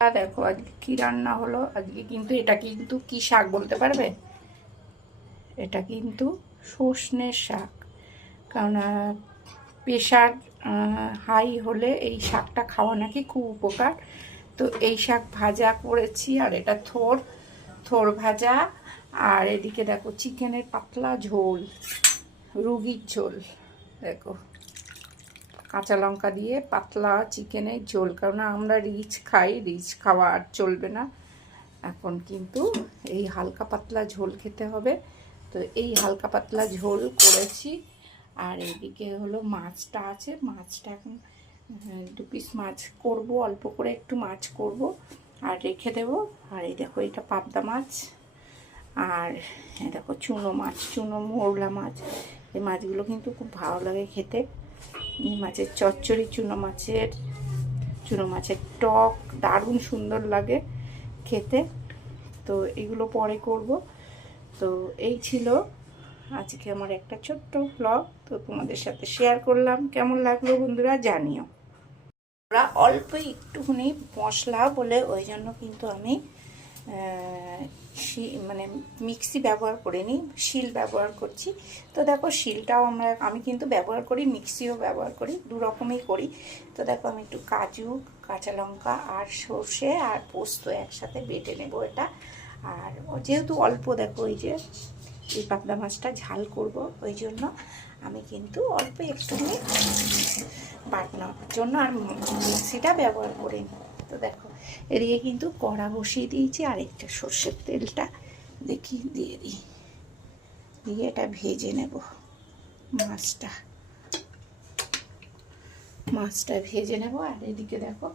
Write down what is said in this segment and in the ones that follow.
দেখো আজকে কি রান্না হলো। আজকে কিন্তু এটা কিন্তু কি শাক বলতে পারবে? এটা কিন্তু সর্ষের শাক। কারণ প্রেশার হাই হলে এই শাকটা খাওয়া নাকি খুব উপকার। তো এই শাক ভাজা করেছি, আর এটা থোর ভাজা। আর এদিকে দেখো চিকেনের পাতলা ঝোল, রুগীর ঝোল। দেখো কাঁচা লঙ্কা দিয়ে পাতলা চিকেনের ঝোল, কারণ আমরা রিচ খাই, রিচ খাওয়া আর চলবে না। এখন কিন্তু এই হালকা পাতলা ঝোল খেতে হবে। তো এই হালকা পাতলা ঝোল করেছি। আর এইদিকে হলো মাছটা আছে, মাছটা এখন 2 পিস মাছ করব, অল্প করে একটু মাছ করব আর রেখে দেব। আর এই দেখো এটা পাবদা মাছ, আর দেখো চুনো মাছ, চুনো মোরলা মাছ। এই মাছগুলো কিন্তু খুব ভালো লাগে খেতে। এই মাছের চচ্চড়ি, চুনো মাছের টক দারুণ সুন্দর লাগে খেতে। তো এগুলো পরে করব। তো এই ছিল আজকে আমার একটা ছোট্ট ব্লগ, তো তোমাদের সাথে শেয়ার করলাম। কেমন লাগলো বন্ধুরা জানিও। ওরা অল্প একটুখানি মশলা বলে ওই জন্য কিন্তু আমি মানে মিক্সি ব্যবহার করিনি, শিল ব্যবহার করছি। তো দেখো শিলটাও আমি কিন্তু ব্যবহার করি, মিক্সিও ব্যবহার করি, দু রকমই করি। তো দেখো আমি একটু কাজু, কাঁচা লঙ্কা আর সর্ষে আর পোস্ত একসাথে বেটে নেব এটা। আর যেহেতু অল্প, দেখো এই যে এই পাবদা মাছটা ঝাল করব, ওই জন্য আমি কিন্তু অল্প একটুখানি বাটনার জন্য আর মিক্সিটা ব্যবহার করি। তো দেখো এদিকে কিন্তু কড়া বসিয়ে দিয়েছি, আর একটা সর্ষের তেলটা দেখি দিয়ে দিই, দিয়ে এটা ভেজে নেব। মাছটা ভেজে নেব। আর এদিকে দেখো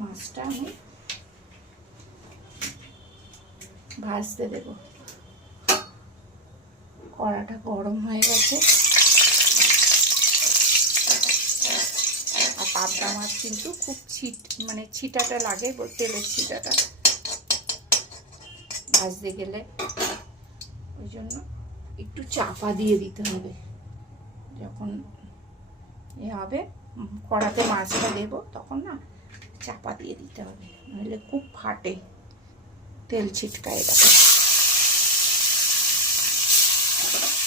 মাছটা আমি ভাজতে দেব। কড়াটা গরম হয়ে গেছে। আর পাবদা মাছ কিন্তু খুব ছিটাটা লাগে, তেলের ছিটাটা ভাজতে গেলে, ওই জন্য একটু চাপা দিয়ে দিতে হবে। যখন হবে কড়াতে মাছটা দেব তখন না চাপা দিয়ে দিতে হবে, নইলে খুব ফাটে, তেল ছিটকায়। দেখো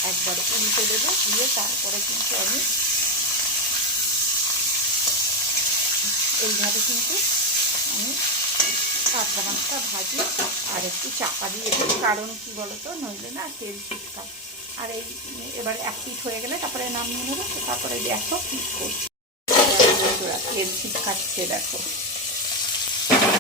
একবার উল্টে দেবো, দিয়ে তারপরে কিন্তু আমি এইভাবে কিন্তু আমি পাবদা মাছটা ভাজি আর একটু চাপা দিয়ে দিই। কারণ কি বলতো, নইলে না তেল ছিটকায়। আর এই এবার এক পিঠ হয়ে গেলে তারপরে নামিয়ে নেবো। তারপরে দেখো কি করছি, তেল ছিটকাচ্ছে দেখো।